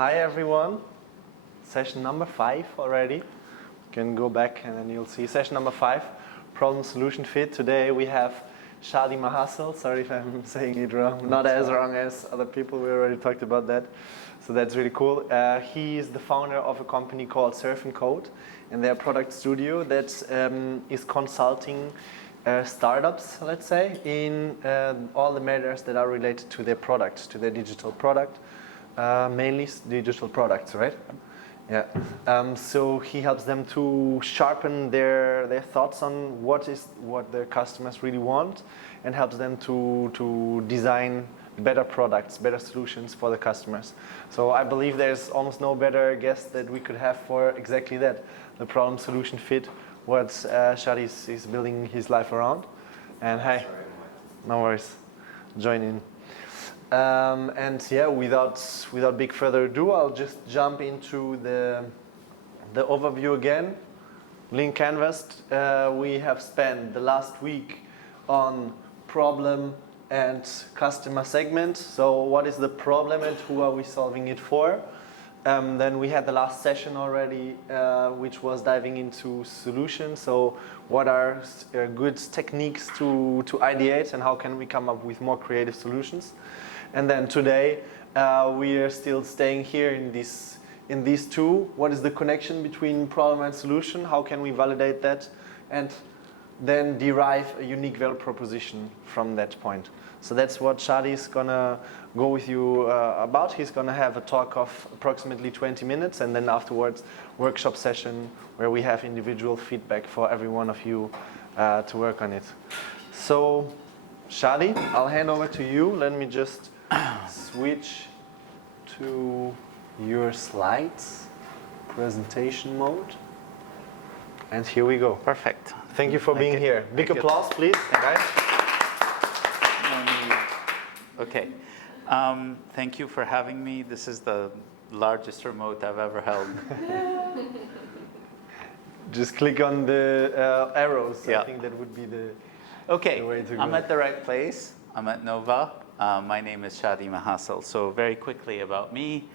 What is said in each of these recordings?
Hi everyone, session number 5 already. You can go back and then you'll see session number 5, problem solution fit. Today we have Shadi Mahassel, sorry if I'm saying it wrong, not as wrong as other people, we already talked about that. So that's really cool. He is the founder of a company called SURFnCODE and their product studio that is consulting startups, let's say, in all the matters that are related to their product, to their digital product. Mainly digital products, right? Yeah. So he helps them to sharpen their thoughts on what their customers really want, and helps them to design better products, better solutions for the customers. So I believe there's almost no better guest that we could have for exactly that, the problem solution fit, what Shadi is building his life around. And hey, no worries, join in. And yeah, without big further ado, I'll just jump into the overview again. Lean canvas. We have spent the last week on problem and customer segment. So what is the problem and who are we solving it for? Then we had the last session already, which was diving into solutions. So what are good techniques to ideate, and how can we come up with more creative solutions? And then today, we are still staying here in these two. What is the connection between problem and solution? How can we validate that? And then derive a unique value proposition from that point. So that's what Shadi is gonna go with you about. He's gonna have a talk of approximately 20 minutes, and then afterwards, workshop session where we have individual feedback for every one of you to work on it. So, Shadi, I'll hand over to you. Let me just switch to your slides, presentation mode, and here we go. Perfect. Thank you for being here. Big applause, please, guys. Okay. Thank you for having me. This is the largest remote I've ever held. Just click on the arrows. Yeah. I think that would be the way to go. I'm at the right place. I'm at Nova. My name is Shadi Mahassel. So very quickly about me.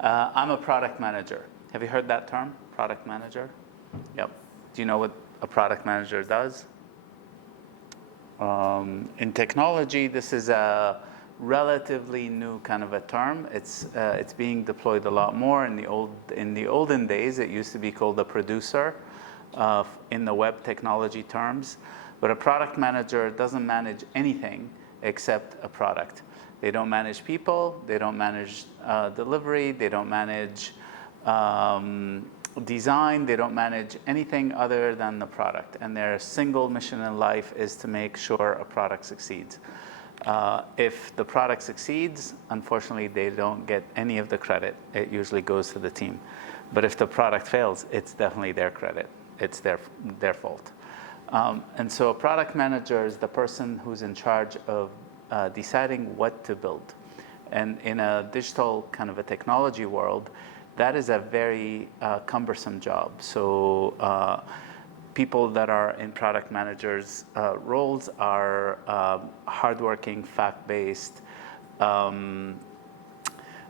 I'm a product manager. Have you heard that term, product manager? Yep. Do you know what a product manager does? In technology, this is a relatively new kind of a term. It's being deployed a lot more. In the olden days, it used to be called a producer in the web technology terms. But a product manager doesn't manage anything except a product. They don't manage people, they don't manage delivery, they don't manage design, they don't manage anything other than the product. And their single mission in life is to make sure a product succeeds. If the product succeeds, unfortunately, they don't get any of the credit. It usually goes to the team. But if the product fails, it's definitely their credit. It's their fault. And so a product manager is the person who's in charge of deciding what to build. And in a digital kind of a technology world, that is a very cumbersome job. So people that are in product managers roles are hardworking, fact-based,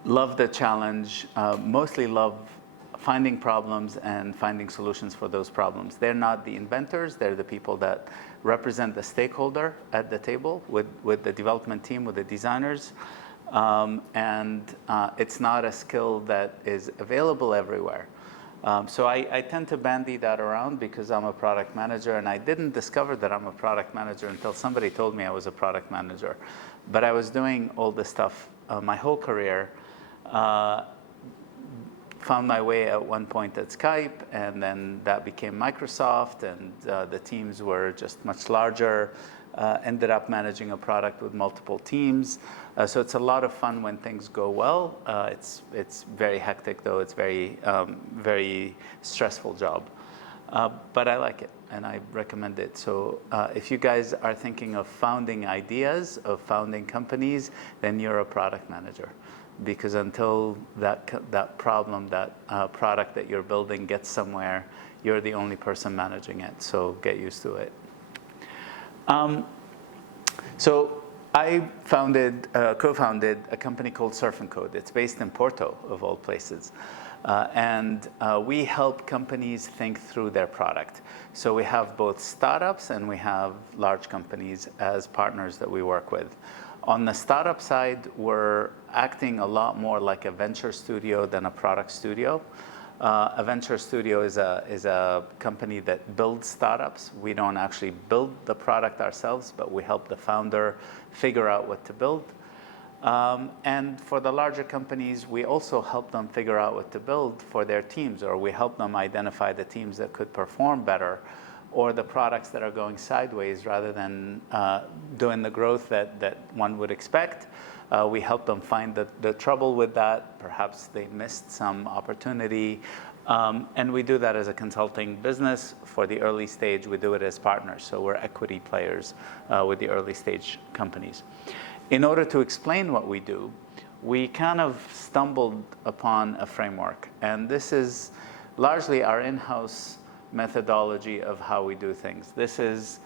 love the challenge, mostly love finding problems and finding solutions for those problems. They're not the inventors, they're the people that represent the stakeholder at the table with the development team, with the designers. It's not a skill that is available everywhere. So I tend to bandy that around because I'm a product manager, and I didn't discover that I'm a product manager until somebody told me I was a product manager. But I was doing all this stuff my whole career. Found my way at one point at Skype, and then that became Microsoft, and the teams were just much larger. Ended up managing a product with multiple teams. So it's a lot of fun when things go well. It's very hectic though. It's very stressful job. But I like it and I recommend it. So if you guys are thinking of founding ideas, of founding companies, then you're a product manager. Because until that problem, that product that you're building gets somewhere, you're the only person managing it. So get used to it. So I co-founded a company called SURFnCODE. It's based in Porto, of all places. And we help companies think through their product. So we have both startups and we have large companies as partners that we work with. On the startup side, we're acting a lot more like a venture studio than a product studio. A venture studio is a company that builds startups. We don't actually build the product ourselves, but we help the founder figure out what to build. And for the larger companies, we also help them figure out what to build for their teams, or we help them identify the teams that could perform better, or the products that are going sideways rather than doing the growth that one would expect. We help them find the trouble with that. Perhaps they missed some opportunity. And we do that as a consulting business. For the early stage, we do it as partners. So we're equity players with the early stage companies. In order to explain what we do, we kind of stumbled upon a framework. And this is largely our in-house methodology of how we do things. This is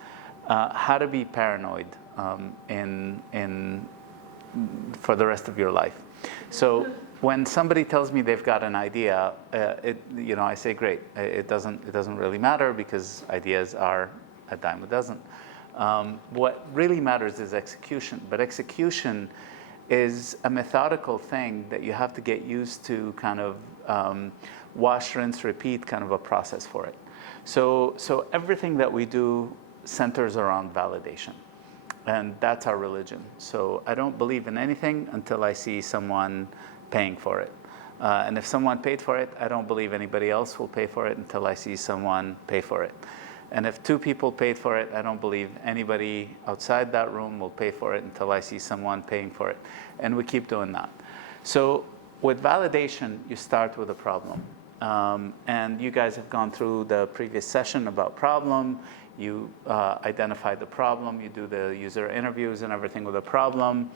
how to be paranoid for the rest of your life. So when somebody tells me they've got an idea, I say, great. It doesn't really matter because ideas are a dime a dozen. What really matters is execution. But execution is a methodical thing that you have to get used to, kind of wash, rinse, repeat kind of a process for it. So everything that we do centers around validation. And that's our religion. So I don't believe in anything until I see someone paying for it. And if someone paid for it, I don't believe anybody else will pay for it until I see someone pay for it. And if two people paid for it, I don't believe anybody outside that room will pay for it until I see someone paying for it. And we keep doing that. So with validation, you start with a problem. And you guys have gone through the previous session about problem. You identify the problem. You do the user interviews and everything with a problem.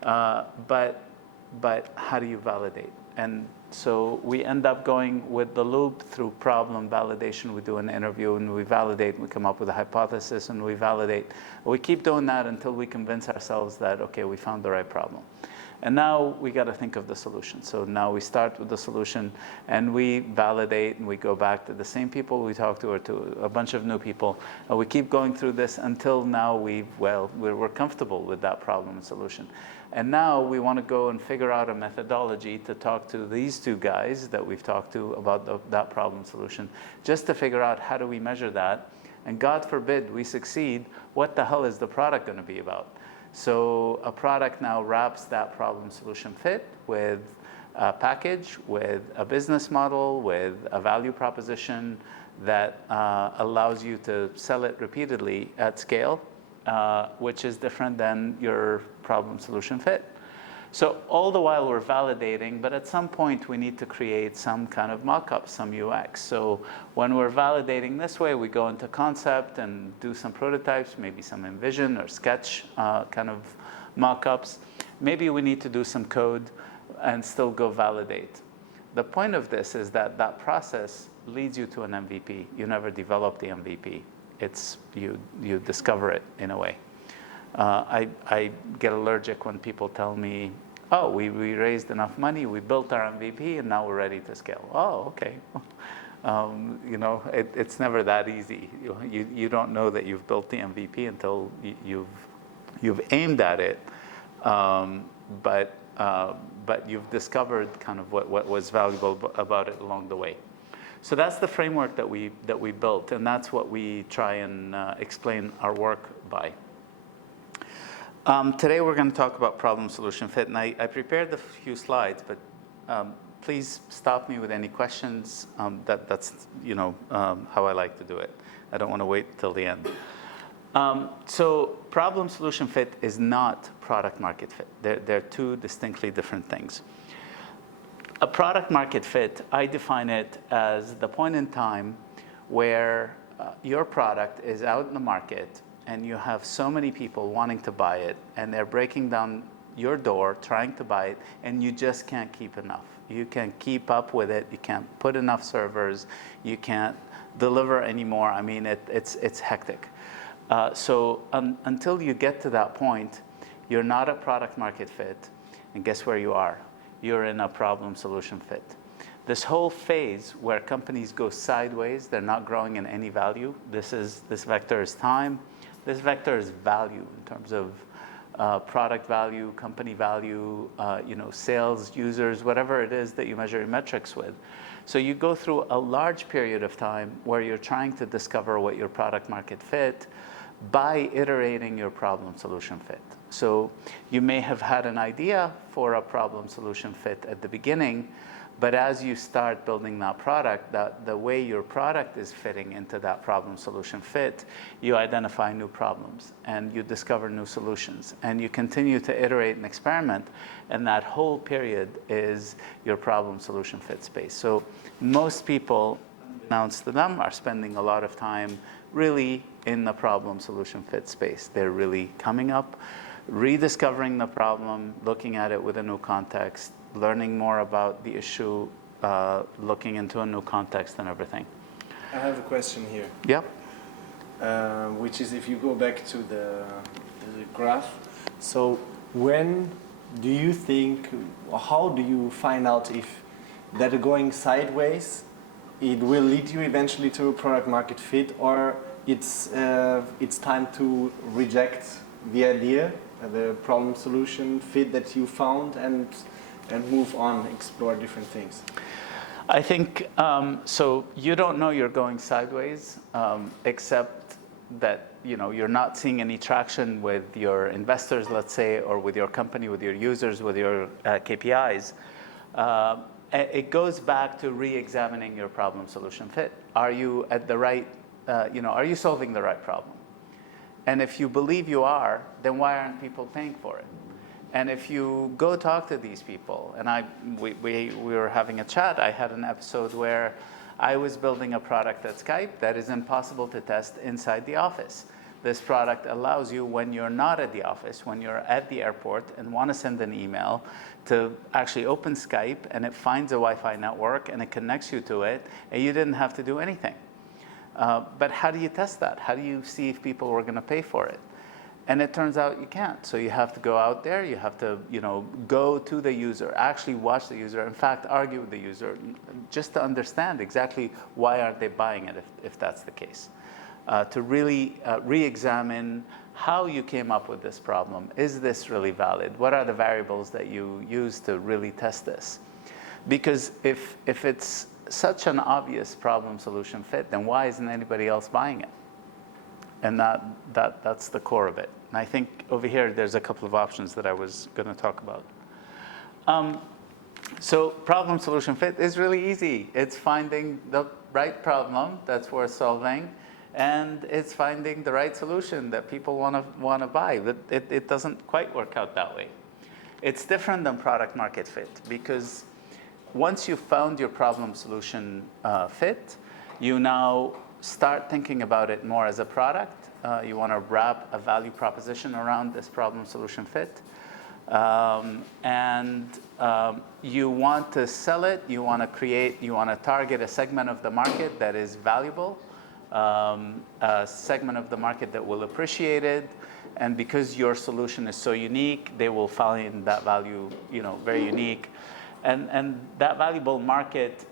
But how do you validate? And so we end up going with the loop through problem validation. We do an interview and we validate. We come up with a hypothesis and we validate. We keep doing that until we convince ourselves that, OK, we found the right problem. And now we got to think of the solution. So now we start with the solution and we validate and we go back to the same people we talked to or to a bunch of new people. And we keep going through this until now we're comfortable with that problem and solution. And now we want to go and figure out a methodology to talk to these two guys that we've talked to about that problem solution, just to figure out how do we measure that. And God forbid we succeed, what the hell is the product going to be about? So a product now wraps that problem solution fit with a package, with a business model, with a value proposition that allows you to sell it repeatedly at scale, which is different than your problem solution fit. So all the while we're validating, but at some point we need to create some kind of mock-up, some UX. So when we're validating this way, we go into concept and do some prototypes, maybe some Envision or Sketch kind of mock-ups. Maybe we need to do some code and still go validate. The point of this is that that process leads you to an MVP. You never develop the MVP. It's you discover it in a way. I get allergic when people tell me, oh, we raised enough money, we built our MVP, and now we're ready to scale. Oh, OK. It's never that easy. You don't know that you've built the MVP until you've aimed at it, but you've discovered kind of what was valuable about it along the way. So that's the framework that we built, and that's what we try and explain our work by. Today we're going to talk about problem solution fit, and I prepared a few slides, but please stop me with any questions. That's how I like to do it. I don't want to wait till the end. So problem solution fit is not product market fit. They're two distinctly different things. A product market fit, I define it as the point in time where your product is out in the market and you have so many people wanting to buy it and they're breaking down your door trying to buy it, and you just can't keep enough. You can't keep up with it. You can't put enough servers. You can't deliver anymore. I mean, it's hectic. So until you get to that point, You're not a product market fit, and guess where you are? You're in a problem solution fit. This whole phase where companies go sideways, they're not growing in any value. This vector is time. This vector is value in terms of product value, company value, sales, users, whatever it is that you measure your metrics with. So you go through a large period of time where you're trying to discover what your product market fit by iterating your problem solution fit. So you may have had an idea for a problem solution fit at the beginning, but as you start building that product, the way your product is fitting into that problem solution fit, you identify new problems and you discover new solutions and you continue to iterate and experiment, and that whole period is your problem solution fit space. So most people, unbeknownst to them, are spending a lot of time really in the problem solution fit space. They're really coming up, rediscovering the problem, looking at it with a new context, learning more about the issue, looking into a new context and everything. I have a question here. Yep. Which is, if you go back to the graph, so when do you think, or how do you find out if that going sideways, it will lead you eventually to a product market fit, or it's time to reject the idea, the problem solution fit that you found, and move on, explore different things? I think, so you don't know you're going sideways, except that you're not seeing any traction with your investors, let's say, or with your company, with your users, with your KPIs. It goes back to re-examining your problem solution fit. Are you at the right, are you solving the right problem? And if you believe you are, then why aren't people paying for it? And if you go talk to these people, and we were having a chat, I had an episode where I was building a product at Skype that is impossible to test inside the office. This product allows you, when you're not at the office, when you're at the airport and want to send an email, to actually open Skype, and it finds a Wi-Fi network and it connects you to it, and you didn't have to do anything. But how do you test that? How do you see if people were going to pay for it? And it turns out you can't. So you have to go out there, you have to go to the user, actually watch the user, in fact, argue with the user, just to understand exactly why aren't they buying it if that's the case. To really re-examine how you came up with this problem. Is this really valid? What are the variables that you use to really test this? Because if it's such an obvious problem solution fit, then why isn't anybody else buying it? And that's the core of it. And I think over here, there's a couple of options that I was going to talk about. So problem solution fit is really easy. It's finding the right problem that's worth solving, and it's finding the right solution that people want to buy. But it doesn't quite work out that way. It's different than product market fit, because once you've found your problem solution fit, you now start thinking about it more as a product. You want to wrap a value proposition around this problem solution fit. And you want to sell it, you want to target a segment of the market that is valuable, a segment of the market that will appreciate it. And because your solution is so unique, they will find that value very unique. And that valuable market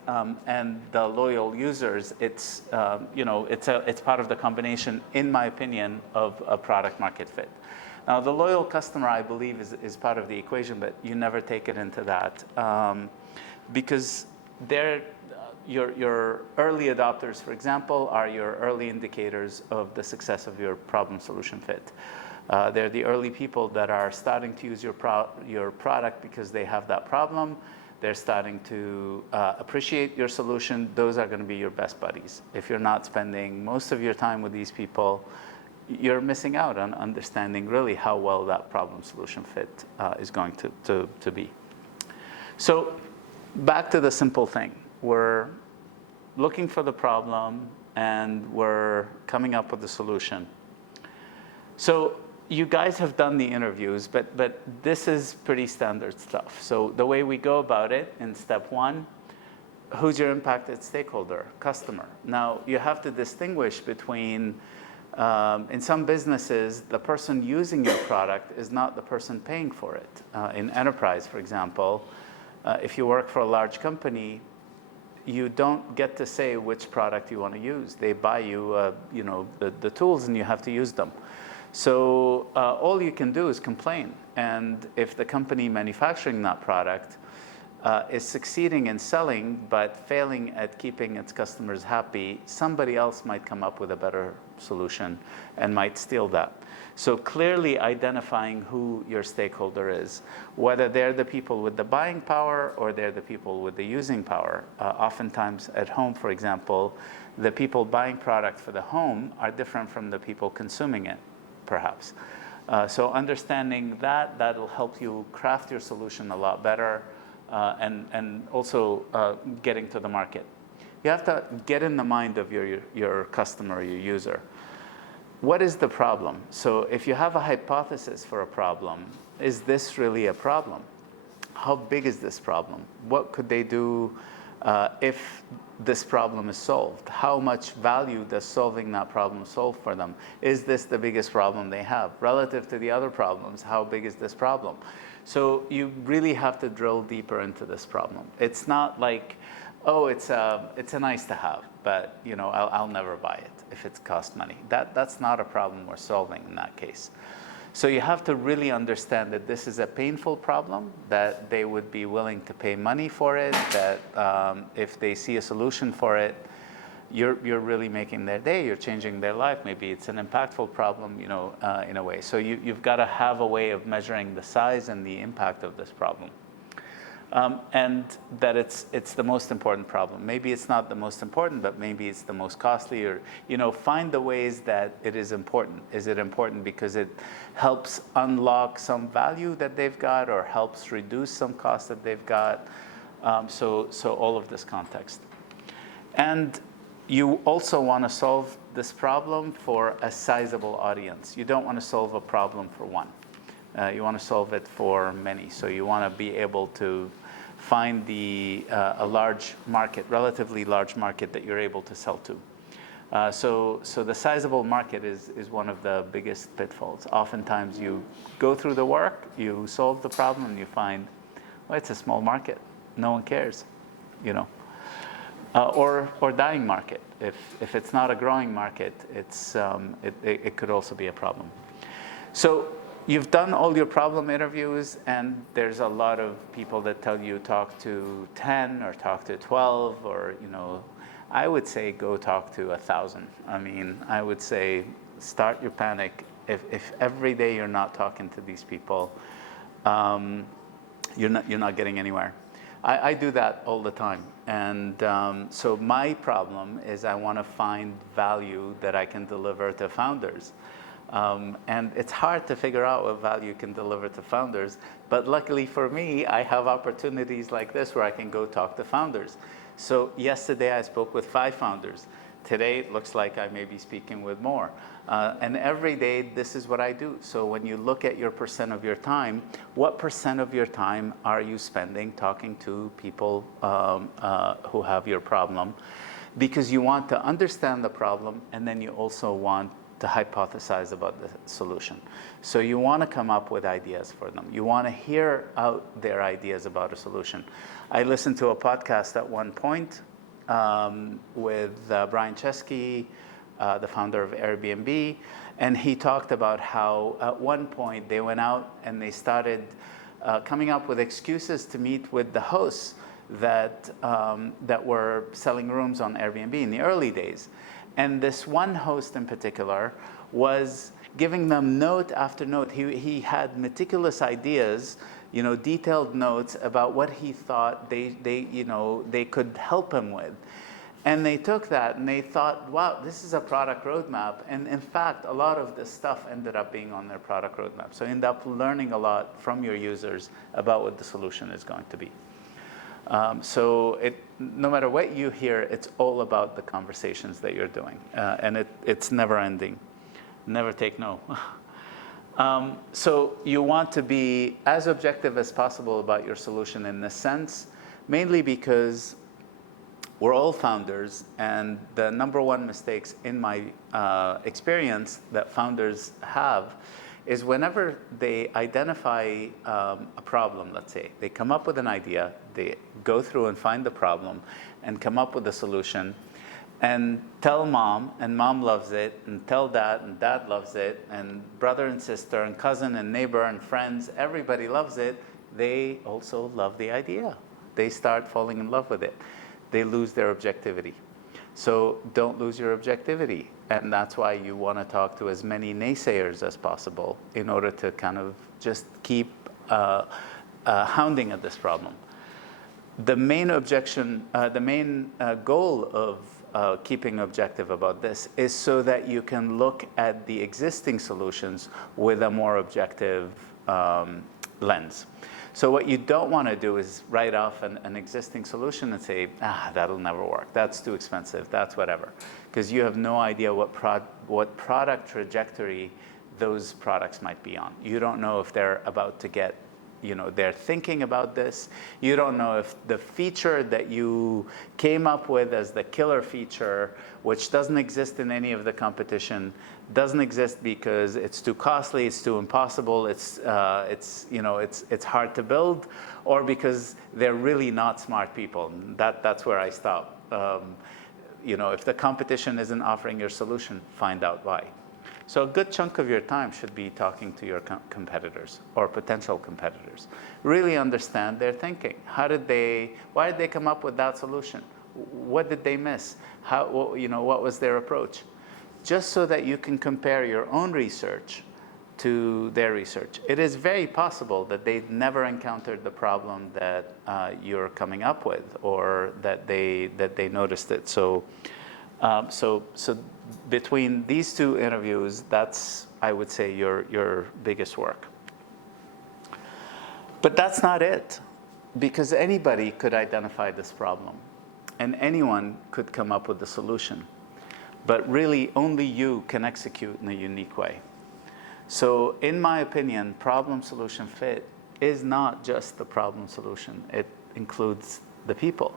and the loyal users, it's part of the combination, in my opinion, of a product market fit. Now, the loyal customer, I believe, is part of the equation, but you never take it into that, because they're your early adopters, for example, are your early indicators of the success of your problem solution fit. They're the early people that are starting to use your product because they have that problem. They're starting to appreciate your solution. Those are going to be your best buddies. If you're not spending most of your time with these people, you're missing out on understanding really how well that problem solution fit is going to be. So back to the simple thing. We're looking for the problem and we're coming up with a solution. So you guys have done the interviews, but this is pretty standard stuff. So the way we go about it in step one, who's your impacted stakeholder? Customer. Now, you have to distinguish between In some businesses, the person using your product is not the person paying for it. In enterprise, for example, if you work for a large company, you don't get to say which product you want to use. They buy you, the tools, and you have to use them. So all you can do is complain. And if the company manufacturing that product is succeeding in selling but failing at keeping its customers happy, somebody else might come up with a better solution and might steal that. So clearly identifying who your stakeholder is, whether they're the people with the buying power or they're the people with the using power. Oftentimes at home, for example, the people buying product for the home are different from the people consuming it, perhaps. So understanding that, that'll help you craft your solution a lot better, and also getting to the market. You have to get in the mind of your customer, your user. What is the problem? So if you have a hypothesis for a problem, is this really a problem? How big is this problem? What could they do if this problem is solved? How much value does solving that problem solve for them? Is this the biggest problem they have? Relative to the other problems, how big is this problem? So you really have to drill deeper into this problem. It's not like, oh, it's a nice to have, but I'll never buy it if it costs money. That's not a problem we're solving in that case. So you have to really understand that this is a painful problem, that they would be willing to pay money for it, that if they see a solution for it, you're really making their day, you're changing their life. Maybe it's an impactful problem, in a way. So you've got to have a way of measuring the size and the impact of this problem. And that it's the most important problem. Maybe it's not the most important, but maybe it's the most costly, or find the ways that it is important. Is it important because it helps unlock some value that they've got, or helps reduce some cost that they've got? So all of this context. And you also want to solve this problem for a sizable audience. You don't want to solve a problem for one. You want to solve it for many. So you want to be able to find a large market, relatively large market that you're able to sell to. So the sizable market is one of the biggest pitfalls. Oftentimes you go through the work, you solve the problem, and you find, well, it's a small market. No one cares, or dying market. If it's not a growing market, it could also be a problem. So you've done all your problem interviews, and there's a lot of people that tell you talk to 10 or talk to 12, or I would say go talk to 1,000. I mean, I would say start your panic. If every day you're not talking to these people, you're not getting anywhere. I do that all the time, and so my problem is I want to find value that I can deliver to founders. And it's hard to figure out what value you can deliver to founders, but luckily for me, I have opportunities like this where I can go talk to founders. So yesterday I spoke with 5 founders. Today it looks like I may be speaking with more. And every day this is what I do. So when you look at your % of your time, what % of your time are you spending talking to people who have your problem? Because you want to understand the problem, and then you also want to hypothesize about the solution. So you want to come up with ideas for them. You want to hear out their ideas about a solution. I listened to a podcast at one point with Brian Chesky, the founder of Airbnb, and he talked about how at one point they went out and they started coming up with excuses to meet with the hosts that were selling rooms on Airbnb in the early days. And this one host in particular was giving them note after note. He had meticulous ideas, detailed notes about what he thought they could help him with. And they took that and they thought, wow, this is a product roadmap. And in fact, a lot of this stuff ended up being on their product roadmap. So you end up learning a lot from your users about what the solution is going to be. So no matter what you hear, it's all about the conversations that you're doing. And it's never ending. Never take no. So you want to be as objective as possible about your solution in this sense, mainly because we're all founders, and the number one mistakes in my experience that founders have is whenever they identify a problem, let's say, they come up with an idea, they go through and find the problem and come up with a solution and tell mom, and mom loves it, and tell dad, and dad loves it, and brother and sister and cousin and neighbor and friends, everybody loves it, they also love the idea. They start falling in love with it. They lose their objectivity. So don't lose your objectivity. And that's why you want to talk to as many naysayers as possible in order to kind of just keep hounding at this problem. The main objection, the main goal of keeping objective about this is so that you can look at the existing solutions with a more objective lens. So what you don't want to do is write off an existing solution and say, that'll never work. That's too expensive. That's whatever. Because you have no idea what product trajectory those products might be on. You don't know if they're about to get, they're thinking about this. You don't know if the feature that you came up with as the killer feature, which doesn't exist in any of the competition, doesn't exist because it's too costly, it's too impossible, it's hard to build, or because they're really not smart people. That's where I stop. If the competition isn't offering your solution, find out why. So a good chunk of your time should be talking to your competitors or potential competitors. Really understand their thinking. Why did they come up with that solution? What did they miss? What was their approach? Just so that you can compare your own research to their research. It is very possible that they never encountered the problem that you're coming up with, or that they noticed it. So between these two interviews, that's, I would say, your biggest work. But that's not it, because anybody could identify this problem, and anyone could come up with a solution. But really, only you can execute in a unique way. So in my opinion, problem-solution fit is not just the problem solution. It includes the people.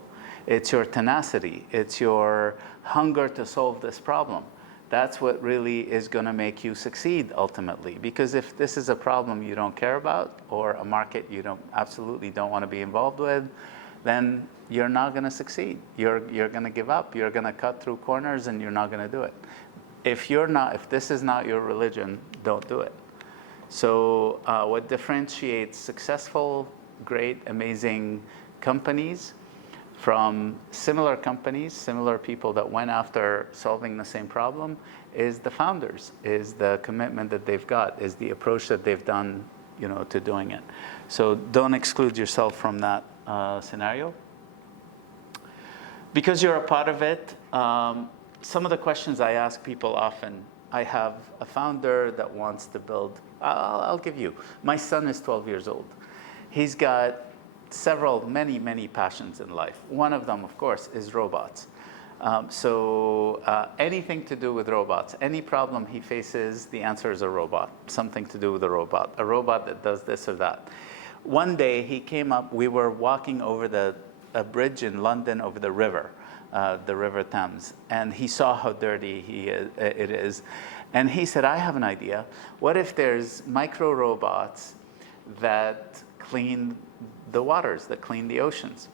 It's your tenacity. It's your hunger to solve this problem. That's what really is going to make you succeed ultimately. Because if this is a problem you don't care about, or a market you absolutely don't want to be involved with, then you're not going to succeed. You're going to give up. You're going to cut through corners, and you're not going to do it. If this is not your religion, don't do it. So what differentiates successful, great, amazing companies from similar companies, similar people that went after solving the same problem, is the founders, is the commitment that they've got, is the approach that they've done, to doing it. So don't exclude yourself from that scenario. Because you're a part of it, some of the questions I ask people often, I have a founder that wants to build, I'll give you, my son is 12 years old. He's got many passions in life. One of them, of course, is robots. Anything to do with robots, any problem he faces, the answer is a robot, something to do with a robot that does this or that. One day he came up, we were walking over a bridge in London over the River Thames, and he saw how dirty it is. And he said, I have an idea. What if there's micro robots that clean the waters, that clean the oceans?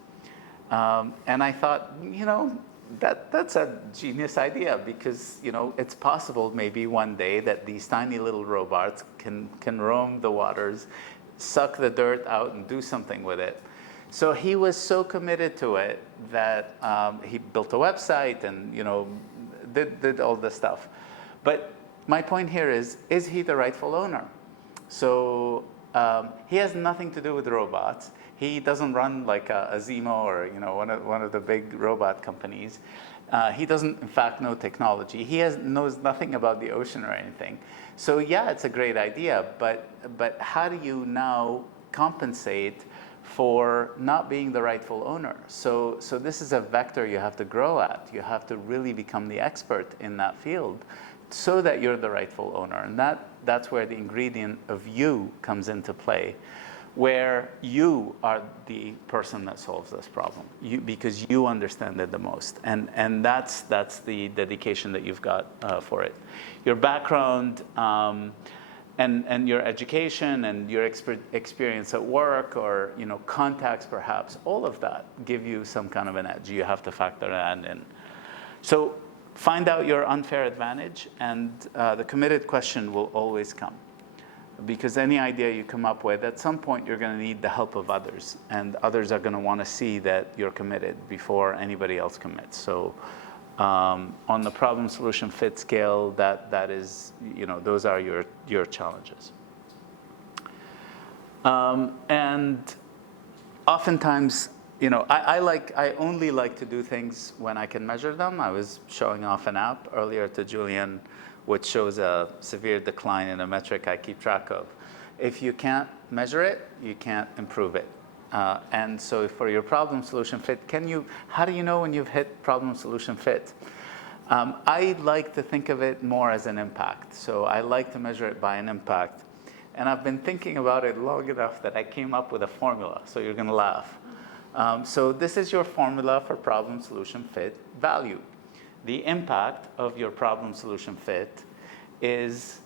And I thought, that's a genius idea, because it's possible maybe one day that these tiny little robots can roam the waters, suck the dirt out, and do something with it. So he was so committed to it that he built a website and did all this stuff. But my point here is he the rightful owner? So he has nothing to do with robots. He doesn't run like a Zemo or one of the big robot companies. He doesn't, in fact, know technology. He knows nothing about the ocean or anything. So yeah, it's a great idea, but how do you now compensate for not being the rightful owner? So this is a vector you have to grow at. You have to really become the expert in that field so that you're the rightful owner. And that's where the ingredient of you comes into play. where you are the person that solves this problem, because you understand it the most. And that's the dedication that you've got for it. Your background and your education and your experience at work, or contacts perhaps, all of that give you some kind of an edge. You have to factor that in. So find out your unfair advantage, and the committed question will always come. Because any idea you come up with, at some point you're going to need the help of others, and others are going to want to see that you're committed before anybody else commits. So on the problem solution fit scale, that is, those are your challenges. And oftentimes, I only like to do things when I can measure them. I was showing off an app earlier to Julian, which shows a severe decline in a metric I keep track of. If you can't measure it, you can't improve it. And so for your problem solution fit, how do you know when you've hit problem solution fit? I like to think of it more as an impact. So I like to measure it by an impact. And I've been thinking about it long enough that I came up with a formula. So you're going to laugh. So this is your formula for problem solution fit value. The impact of your problem solution fit is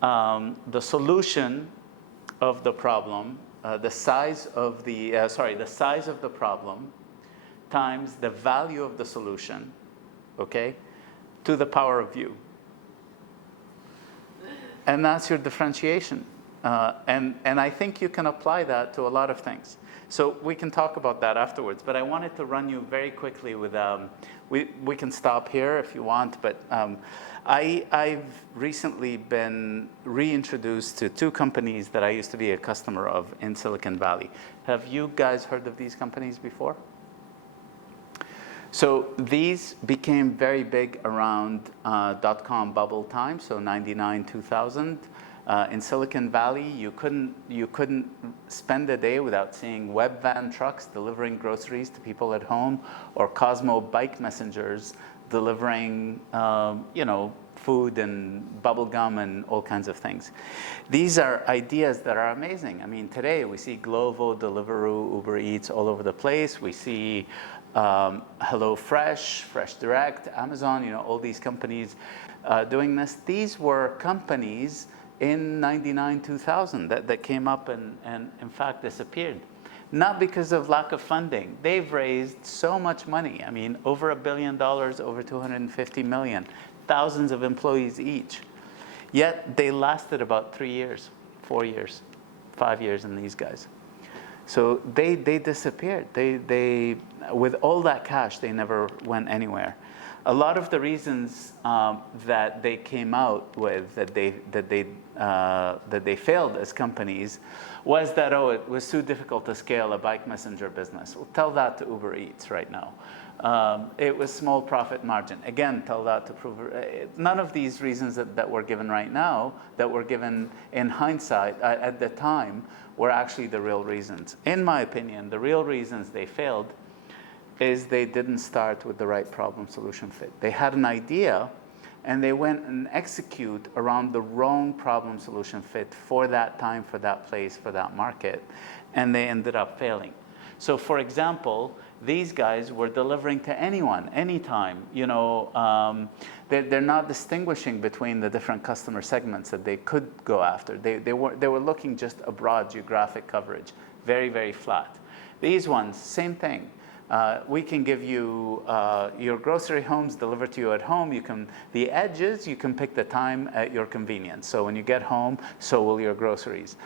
the solution of the problem, the size of the problem times the value of the solution, okay, to the power of u. And that's your differentiation. And I think you can apply that to a lot of things. So we can talk about that afterwards, but I wanted to run you very quickly with, we can stop here if you want, but I've recently been reintroduced to two companies that I used to be a customer of in Silicon Valley. Have you guys heard of these companies before? So these became very big around dot-com bubble time, so 99, 2000. In Silicon Valley, you couldn't spend a day without seeing web van trucks delivering groceries to people at home, or Cosmo bike messengers delivering, food and bubble gum and all kinds of things. These are ideas that are amazing. I mean, today we see Glovo, Deliveroo, Uber Eats all over the place. We see HelloFresh, Fresh Direct, Amazon, all these companies doing this. These were companies in 99, 2000 that came up and in fact disappeared. Not because of lack of funding. They've raised so much money. I mean, over $1 billion, over 250 million, thousands of employees each. Yet they lasted about 3 years, 4 years, 5 years in these guys. So they disappeared. They with all that cash, they never went anywhere. A lot of the reasons that they came out with that they failed as companies was that it was too difficult to scale a bike messenger business. Well, tell that to Uber Eats right now. It was small profit margin. Again, tell that to none of these reasons that were given right now, that were given in hindsight at the time, were actually the real reasons. In my opinion, the real reasons they failed is they didn't start with the right problem solution fit. They had an idea and they went and execute around the wrong problem solution fit for that time, for that place, for that market, and they ended up failing. So for example, these guys were delivering to anyone, anytime. They're not distinguishing between the different customer segments that they could go after. They were looking just a broad geographic coverage, very, very flat. These ones, same thing. We can give you your grocery homes delivered to you at home. The edges, you can pick the time at your convenience. So when you get home, so will your groceries.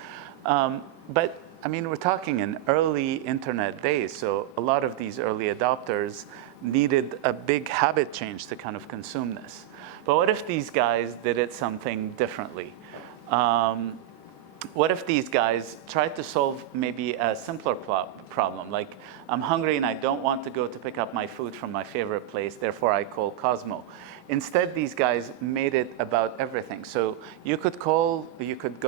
But I mean, we're talking in early internet days. So a lot of these early adopters needed a big habit change to kind of consume this. But what if these guys did it something differently? What if these guys tried to solve maybe a simpler problem, like I'm hungry and I don't want to go to pick up my food from my favorite place, therefore I call Cosmo. Instead, these guys made it about everything. So you could go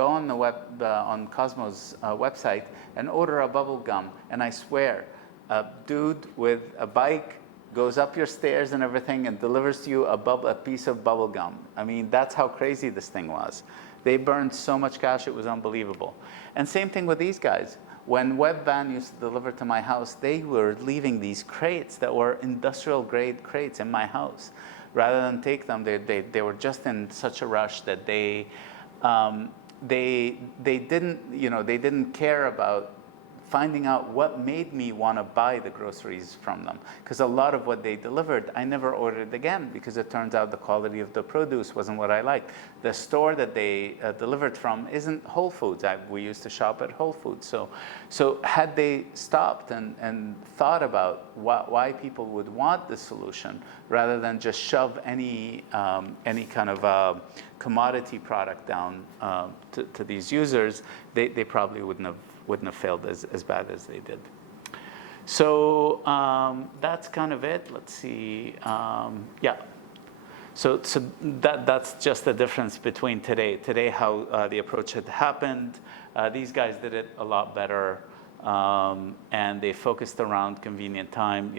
on the web, on Cosmo's website and order a bubble gum, and I swear, a dude with a bike goes up your stairs and everything and delivers to you a piece of bubble gum. I mean, that's how crazy this thing was. They burned so much cash, it was unbelievable. And same thing with these guys. When Webvan used to deliver to my house, they were leaving these crates that were industrial grade crates in my house. Rather than take them, they were just in such a rush that they didn't care about finding out what made me want to buy the groceries from them. Because a lot of what they delivered, I never ordered again, because it turns out the quality of the produce wasn't what I liked. The store that they delivered from isn't Whole Foods. We used to shop at Whole Foods. So had they stopped and thought about why people would want this solution, rather than just shove any kind of commodity product down to these users, they probably wouldn't have failed as bad as they did. So that's kind of it. Let's see. Yeah. So that's just the difference between today. Today, how the approach had happened. These guys did it a lot better, and they focused around convenient time.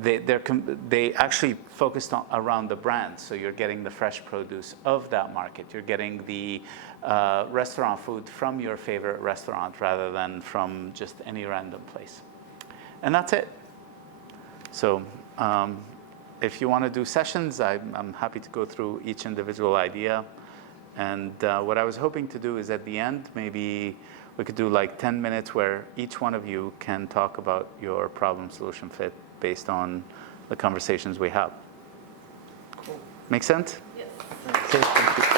They actually focused around the brand. So you're getting the fresh produce of that market. You're getting the restaurant food from your favorite restaurant rather than from just any random place. And that's it. So if you want to do sessions, I'm happy to go through each individual idea. And what I was hoping to do is at the end, maybe we could do like 10 minutes where each one of you can talk about your problem solution fit based on the conversations we have. Cool. Make sense? Yes. Okay, thank you.